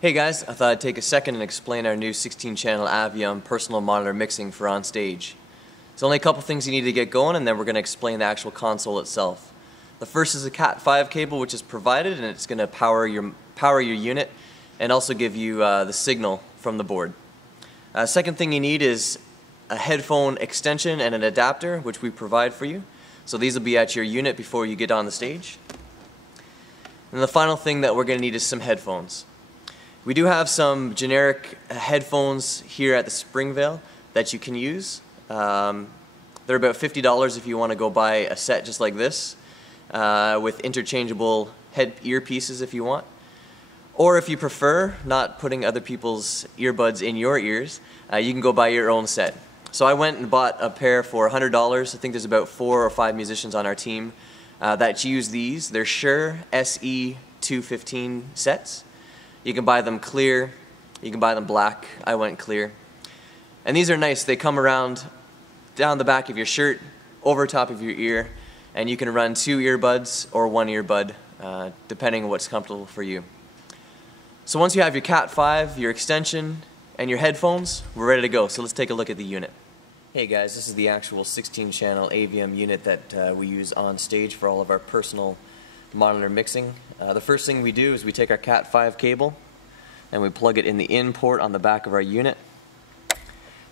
Hey guys, I thought I'd take a second and explain our new 16-channel AVIOM personal monitor mixing for on stage. There's only a couple things you need to get going, and then we're going to explain the actual console itself. The first is a Cat5 cable, which is provided, and it's going to power your unit and also give you the signal from the board. Second thing you need is a headphone extension and an adapter, which we provide for you. So these will be at your unit before you get on the stage. And the final thing that we're going to need is some headphones. We do have some generic headphones here at the Springvale that you can use. They're about $50 if you want to go buy a set just like this with interchangeable earpieces if you want. Or if you prefer not putting other people's earbuds in your ears, you can go buy your own set. So I went and bought a pair for $100. I think there's about 4 or 5 musicians on our team that use these. They're Shure SE215 sets. You can buy them clear, you can buy them black. I went clear. And these are nice. They come around down the back of your shirt, over top of your ear, and you can run 2 earbuds or 1 earbud, depending on what's comfortable for you. So once you have your Cat5, your extension, and your headphones, we're ready to go. So let's take a look at the unit. Hey guys, this is the actual 16-channel AVIOM unit that we use on stage for all of our personal monitor mixing. The first thing we do is we take our Cat5 cable and we plug it in the in port on the back of our unit.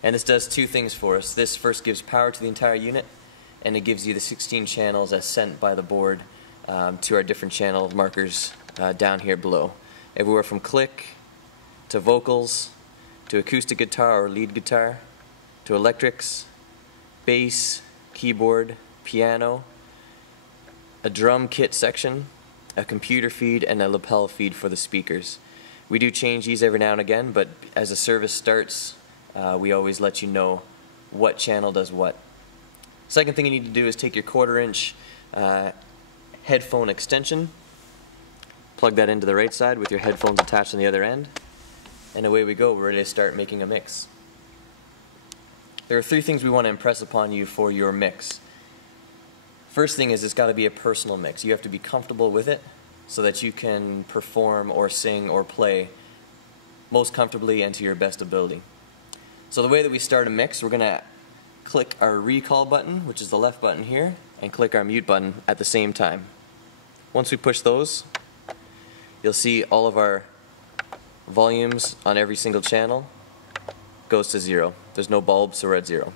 And this does 2 things for us. This first gives power to the entire unit, and it gives you the 16 channels as sent by the board to our different channel markers down here below. Everywhere from click to vocals to acoustic guitar or lead guitar to electrics, bass, keyboard, piano, a drum kit section, a computer feed, and a lapel feed for the speakers. We do change these every now and again, but as the service starts, we always let you know what channel does what. Second thing you need to do is take your 1/4-inch headphone extension, plug that into the right side with your headphones attached on the other end, and away we go. We're ready to start making a mix. There are 3 things we want to impress upon you for your mix. First thing is it's got to be a personal mix. You have to be comfortable with it so that you can perform or sing or play most comfortably and to your best ability. So the way that we start a mix, we're going to click our recall button, which is the left button here, and click our mute button at the same time. Once we push those, you'll see all of our volumes on every single channel goes to 0. There's no bulb, so we're at 0.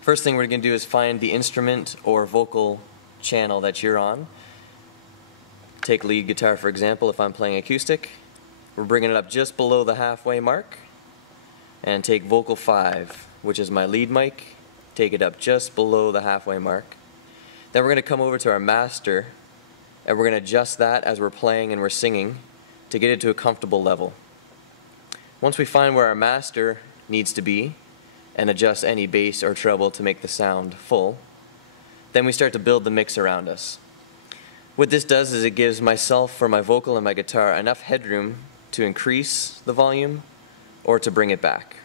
First thing we're going to do is find the instrument or vocal channel that you're on. Take lead guitar for example. If I'm playing acoustic, we're bringing it up just below the halfway mark, and take vocal 5, which is my lead mic, take it up just below the halfway mark. Then we're going to come over to our master, and we're going to adjust that as we're playing and we're singing to get it to a comfortable level. Once we find where our master needs to be and adjust any bass or treble to make the sound full, then we start to build the mix around us. What this does is it gives myself, for my vocal and my guitar, enough headroom to increase the volume or to bring it back.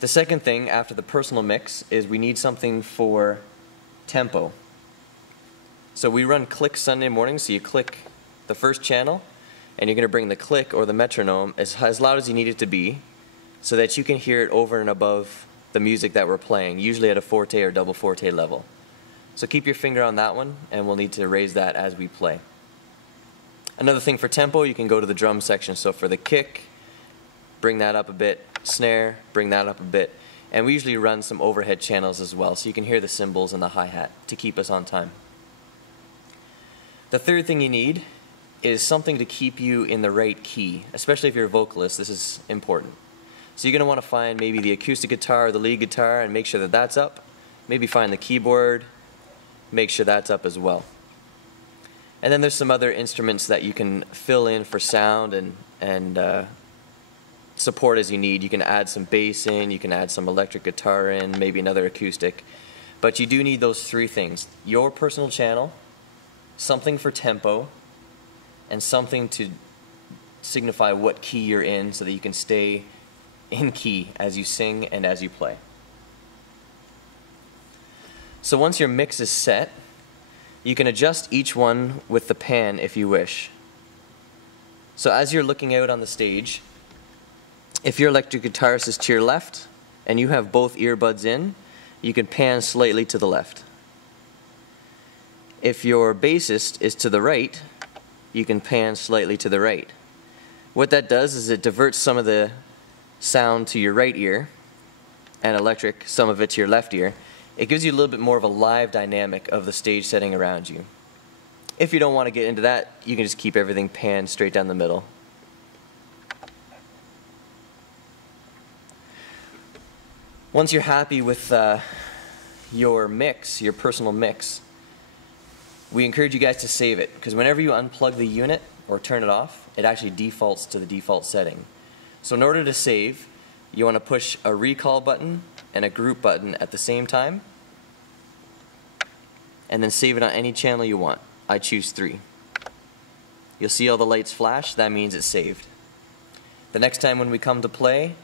The second thing after the personal mix is we need something for tempo. So we run click Sunday morning, so you click the first channel and you're going to bring the click or the metronome as loud as you need it to be, so that you can hear it over and above the music that we're playing, usually at a forte or double forte level. So keep your finger on that one, and we'll need to raise that as we play. Another thing for tempo, you can go to the drum section. So for the kick, bring that up a bit, snare, bring that up a bit, and we usually run some overhead channels as well, so you can hear the cymbals and the hi-hat to keep us on time. The third thing you need is something to keep you in the right key, especially if you're a vocalist. This is important. So you're going to want to find maybe the acoustic guitar or the lead guitar and make sure that that's up. Maybe find the keyboard, make sure that's up as well. And then there's some other instruments that you can fill in for sound and support as you need. You can add some bass in, you can add some electric guitar in, maybe another acoustic. But you do need those 3 things: your personal channel, something for tempo, and something to signify what key you're in so that you can stay in key as you sing and as you play. So once your mix is set, you can adjust each one with the pan if you wish. So as you're looking out on the stage, if your electric guitarist is to your left and you have both earbuds in, you can pan slightly to the left. If your bassist is to the right, you can pan slightly to the right. What that does is it diverts some of the sound to your right ear and electric some of it to your left ear. It gives you a little bit more of a live dynamic of the stage setting around you. If you don't want to get into that, you can just keep everything panned straight down the middle. Once you're happy with your mix, your personal mix, we encourage you guys to save it, because whenever you unplug the unit or turn it off, it actually defaults to the default setting. So in order to save, you want to push a recall button and a group button at the same time, and then save it on any channel you want. I choose 3. You'll see all the lights flash, that means it's saved. The next time when we come to play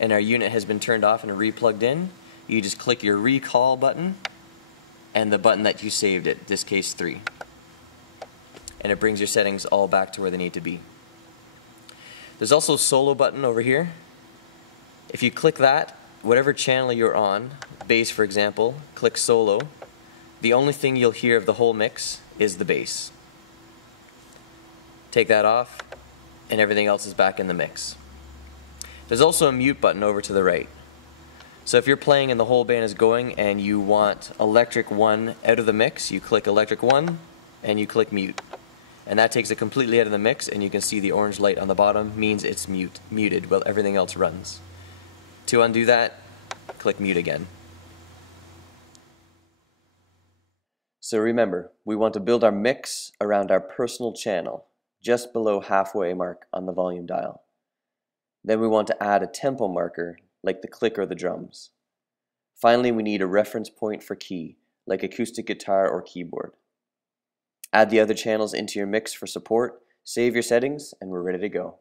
and our unit has been turned off and re-plugged in, you just click your recall button and the button that you saved it, in this case 3. And it brings your settings all back to where they need to be. There's also a solo button over here. If you click that, whatever channel you're on, bass for example, click solo, the only thing you'll hear of the whole mix is the bass. Take that off and everything else is back in the mix. There's also a mute button over to the right. So if you're playing and the whole band is going and you want electric 1 out of the mix, you click electric 1 and you click mute. And that takes it completely out of the mix, and you can see the orange light on the bottom means it's muted while everything else runs. To undo that, click mute again. So remember, we want to build our mix around our personal channel, just below halfway mark on the volume dial. Then we want to add a tempo marker, like the click or the drums. Finally, we need a reference point for key, like acoustic guitar or keyboard. Add the other channels into your mix for support, save your settings, and we're ready to go.